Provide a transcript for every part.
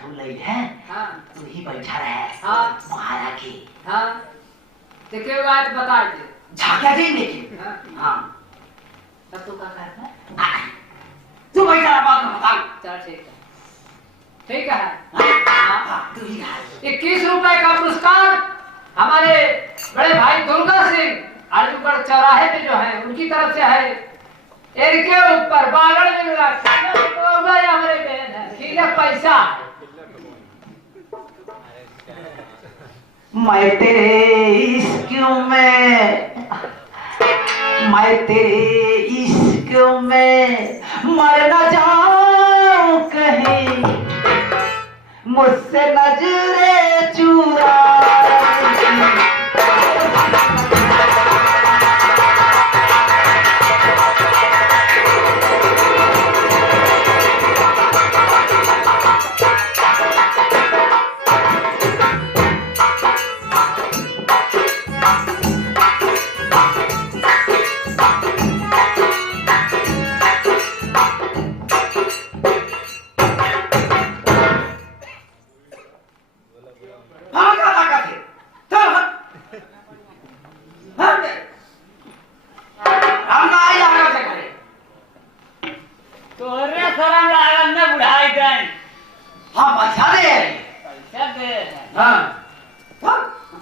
झूले है हाँ तू ही बैठा रहे हाँ महारा की हाँ तो के बात बता दे झाका दे लेकिन हाँ हाँ तब तू क्या करना तू बैठा रहा बात बता चल ठीक है हाँ तू ही है 21 रुपए का पुरस्कार हमारे बड़े भाई दुर्गा सिंह आलूगढ़ चौराहे पे जो है उनकी तरफ से है इनके ऊपर बागड़ में मिला हमारे बहन है ठीक है पैसा मैं तेरे इश्क में मर न जाऊं कहीं मुझसे नजरे चुरा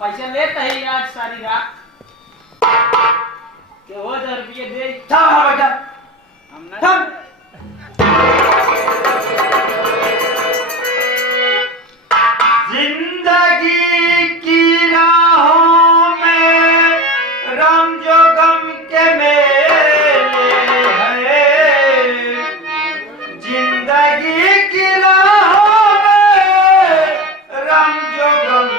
पैसा लेते ही आज सारी रात के हो 1000 रुपये दे बेटा जिंदगी की राहों में रम जो गम के मेले है जिंदगी की राहों में रम जो गम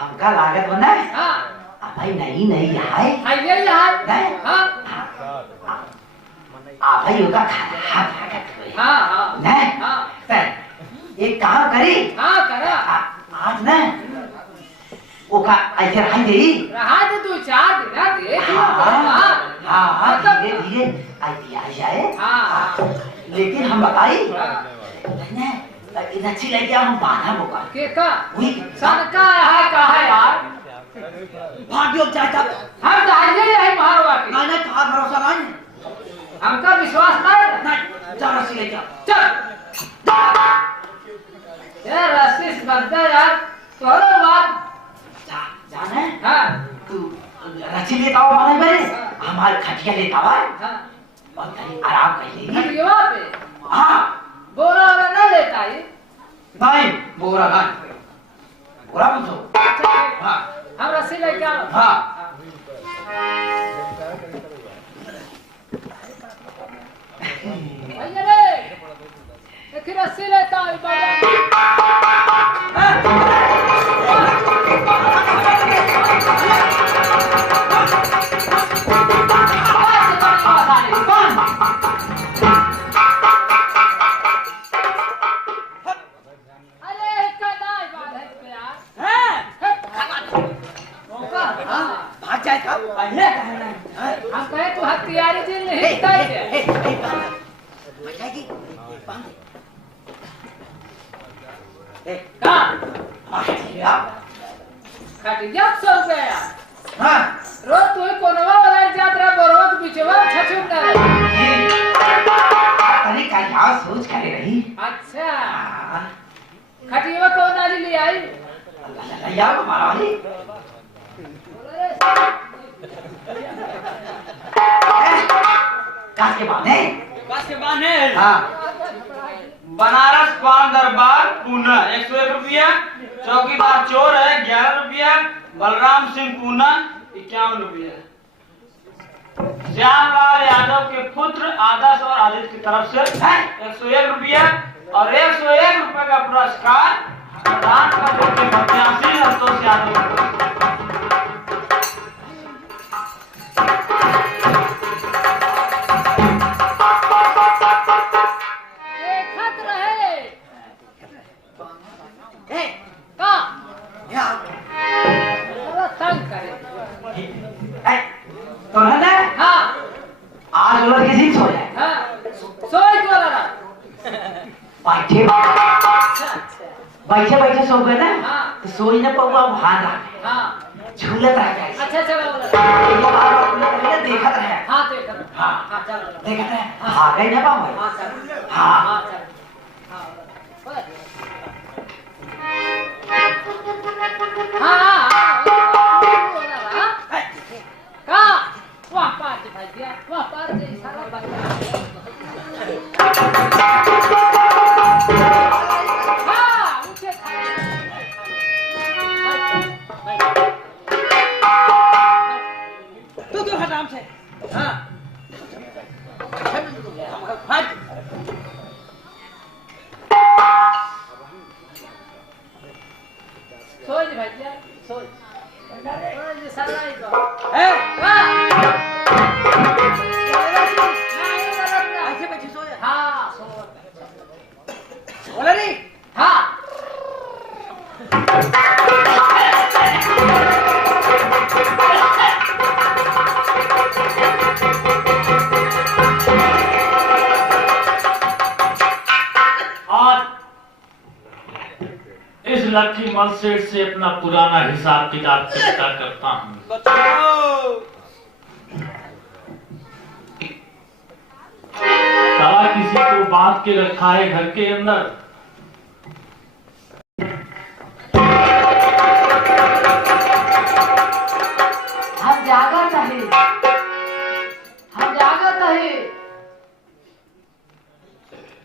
हमका लागत बना हाँ भाई नहीं नहीं है भाई होगा हाँ हाँ नहीं हाँ एक काम करी हाँ करा आज ना वो का ऐसे रहा दे रहा दे तू चार दिन दे हाँ हाँ धीरे धीरे आ जाए हाँ लेकिन हम बताई नहीं अच्छी लगी हम बाधा होगा के का वही सनका है कहा यार भाग्य चाहता हम चाहिए है मारवा के नहीं नहीं कहा भरोसा नहीं हमका विश्वास नहीं चल रस्सी ले जा चल ये रस्सी से बंदा यार तोरो बात जाने हां तू रस्सी लेता हो माने बरे हमारे खटिया लेता हुआ हां और कहीं आराम कर लेगी खटिया पे हां बोरा वाला ना लेता है नहीं बोरा नहीं बोरा पूछो हाँ हम रस्सी लेके आओ हाँ भैया रे एक रस्सी लेता है हम कहे तू हथियारी दिन नहीं खटिया सो गया हाँ रोज तू कोनवा वाला यात्रा बरोत बिचवा छछुंदा अरे सोच करे रही। अच्छा हाँ, खटिया कौन आली ले आई? या हमारा वाली काश के बाद है। हाँ बनारस पान दरबार पूना 101 रुपया। चौकीदार चोर है 11 रुपया। बलराम सिंह पूना 51 रुपया। श्यामलाल यादव के पुत्र आदर्श और आदित्य की तरफ से 101 रुपया और 101 रुपये का पुरस्कार प्रदान करने के प्रत्याशी संतोष यादव को। देखत रहे का तंग करे। तो है ना हाँ आज उलट किसी सो जाए। हाँ सोई तो लगा। बैठे बैठे बैठे सो गए ना। हाँ। तो सोई न पौवा भान रहा हाँ झूलत रह जाए। अच्छा चलो एक बार देखत रहे। हाँ देखत हाँ हाँ चलो देखत रहे। हाँ गए ना बाबू। हाँ चलो हाँ हाँ चलो हाँ का वहाँ पार दिखाई दिया वहाँ पार से सारा बंदा हाँ उसे तू हराम से हाँ सोच भैया सोच सारा ही तो ऐसे बैठे सोया हाँ बोला रे हाँ इस लक्की मल सेठ से अपना पुराना हिसाब किताब चर्चा करता हूँ। साला किसी को बांध के रखा है घर के अंदर। हम जागत है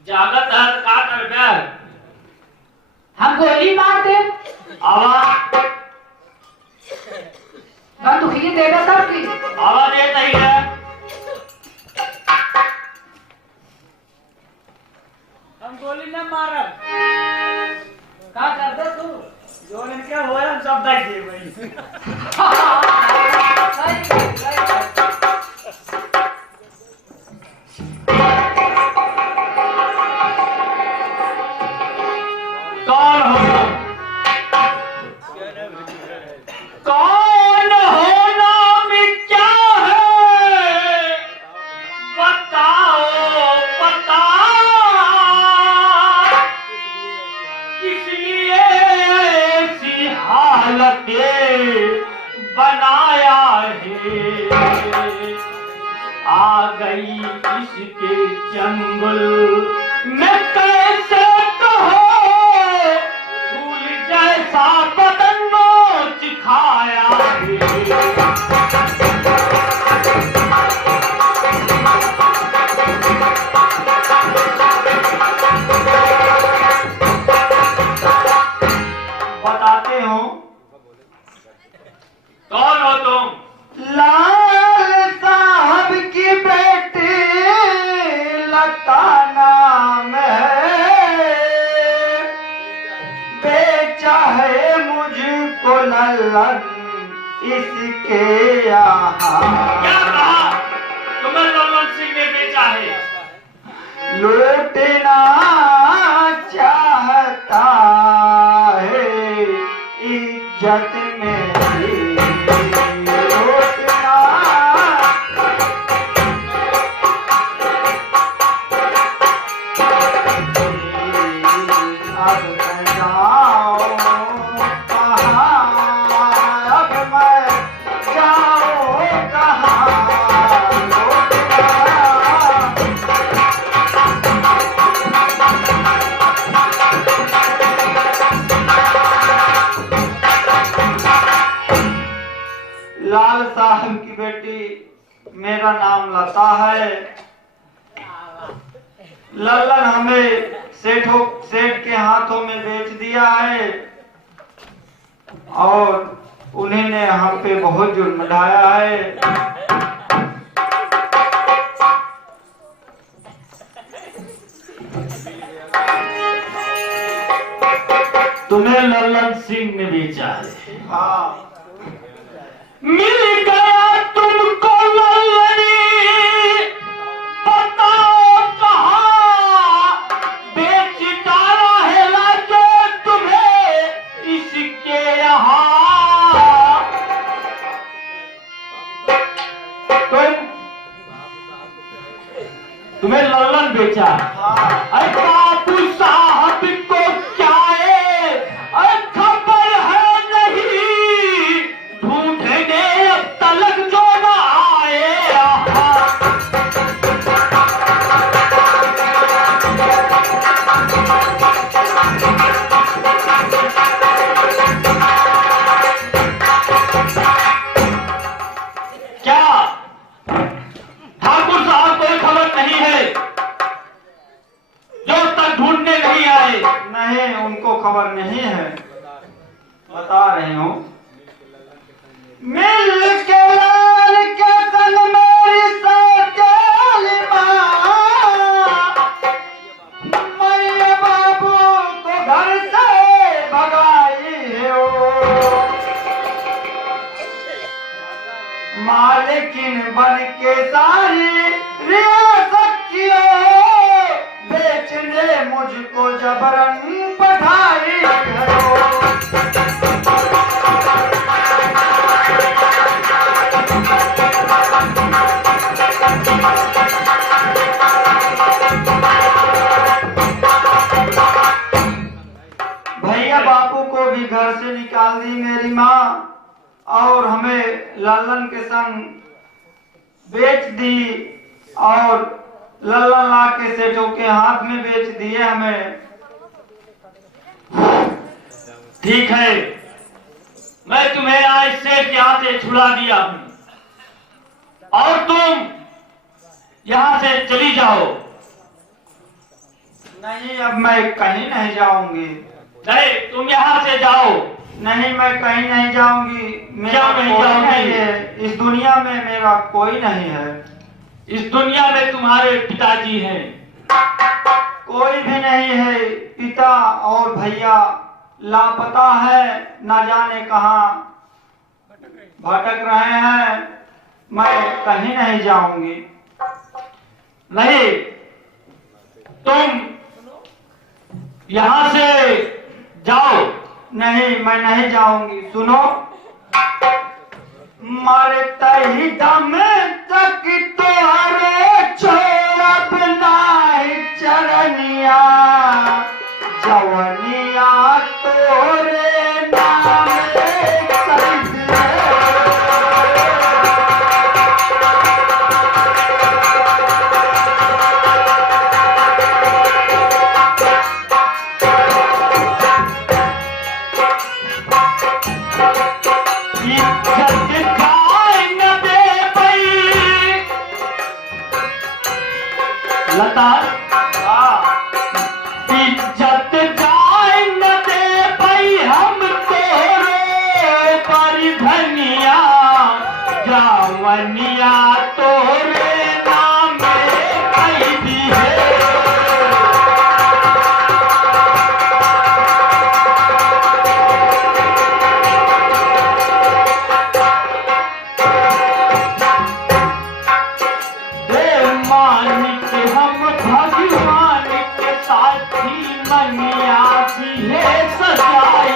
जागत है तो का कर गए? हम गोली मार दे आवाज मैं दुखी देगा सब की आवाज ये नहीं है। हम गोली न मारब का कर दे तू जो इनके होए हम सब देख देबे। कौन हो तुम? कौन हो नाम क्या है बताओ पता किस लिए ऐसी हालत बनाया है। आ गई इसके चंगुल में कैसे कहो फूल जैसा बदन नोच खाया है। बताते हो कौन हो तुम? लाल साहब की बेटी लता नाम है। बेचा है मुझको लल्लन इसके यहाँ। क्या कहा? तुम्हें लल्लन सिंह ने बेचा है? लूटना चाहता है इज्जत मेरी लूटना। अब मैं जाऊं कहाँ? अब मैं जाऊं कहाँ? लूटना साहब की बेटी, मेरा नाम लता है। लल्लन हमें सेठ के हाथों में बेच दिया है और उन्हीं ने हम पे बहुत जुर्म ढाया है। तुम्हें लल्लन सिंह ने बेचा है। हाँ, मिल गया तुमको लल्लनी, बताओ कहाँ बेच डाला है लाके तुम्हें इसके यहाँ। तुम्हें लल्लन बेचा। अरे बाबू साहब को क्या है, अरे खबर है नहीं, ढूंढने अब तलक जो न आए। क्या ठाकुर साहब कोई खबर नहीं है जो तक ढूंढने नहीं आए? नहीं, उनको खबर नहीं है, बता रही हूँ। मिल के लाल के संग मेरी सौतेली माँ, मैया बाबू को घर से भगाई हो। मालिकिन बन के सारी रियासत की बेचने मुझको जबरन पठाई हो। भैया बापू को भी घर से निकाल दी मेरी माँ और हमें लल्लन के संग बेच दी और लल्लन ला के सेठों के हाथ में बेच दिए हमें। ठीक है, मैं तुम्हें आज सेठ के हाथ से छुड़ा दिया हूं और तुम यहां से चली जाओ। नहीं, अब मैं कहीं नहीं जाऊंगी। नहीं, तुम यहां से जाओ। नहीं, मैं कहीं नहीं जाऊंगी। मेरा क्या नहीं कोई जाओगी? नहीं है इस दुनिया में, मेरा कोई नहीं है। इस दुनिया में तुम्हारे पिताजी हैं। कोई भी नहीं है, पिता और भैया लापता है, ना जाने कहाँ भटक रहे हैं। मैं कहीं नहीं जाऊंगी। नहीं, तुम यहां से जाओ। नहीं, मैं नहीं जाऊंगी। सुनो, मारे तही दम तक तोहरे छोड़ब नाही चरनिया, जवनिया तोरे नाम कर दे। लता, इज्जत जाए न दे भाई हम तोरे पर धनिया, जावनिया तोरे नाम कैदी है। भगवान के साथी मनिया की है सजाई।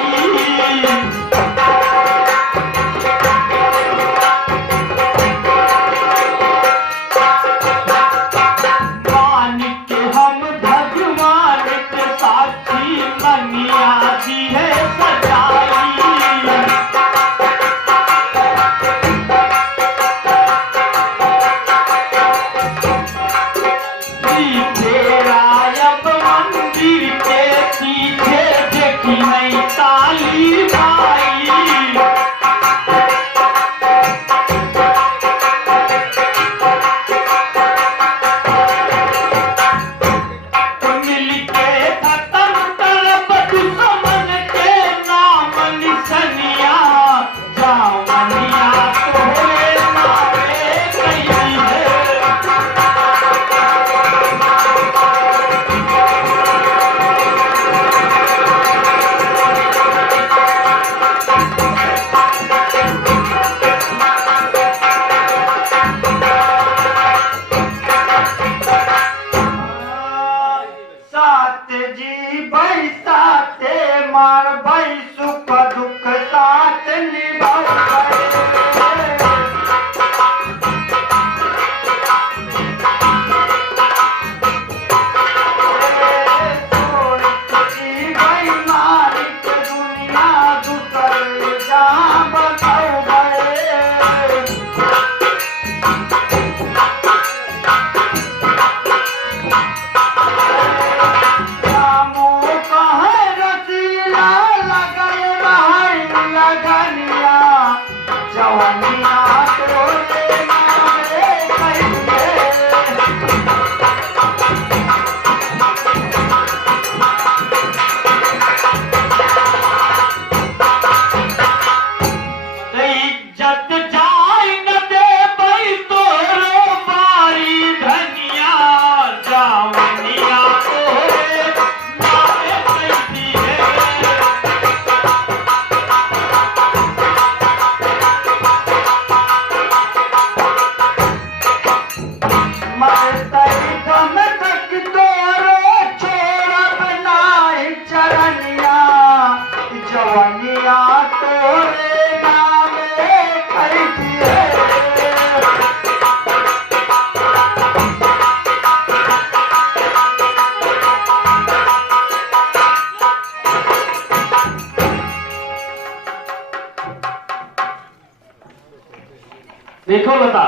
चरनिया जवानिया तोरे नामे कहिए। इज्जत जाय न दे बई तोरो बारी धनिया जवानिया तोरे नामे कहिए। मरतई दम तक तोरो छोड़ब नाई चरनिया जवानिया तोरे नामे कहिए। देखो बता,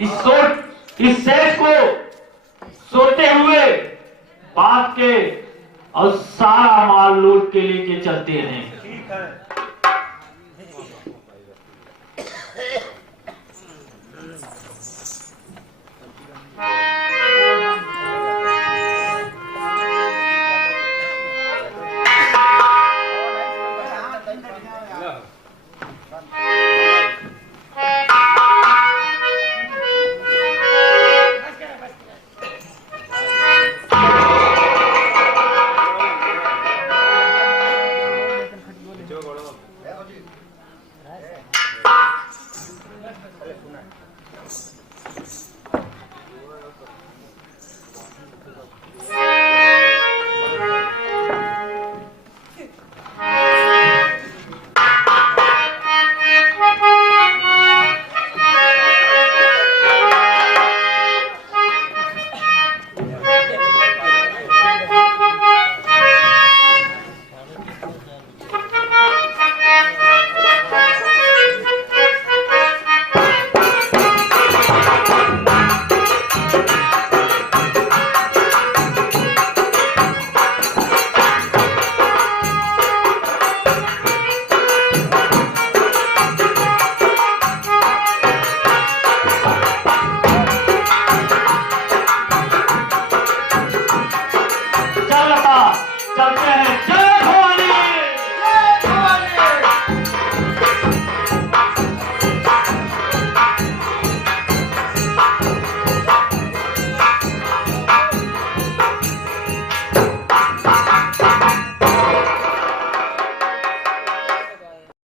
इस सेठ को सोते हुए बात के और सारा माल लूट के लेके चलते हैं।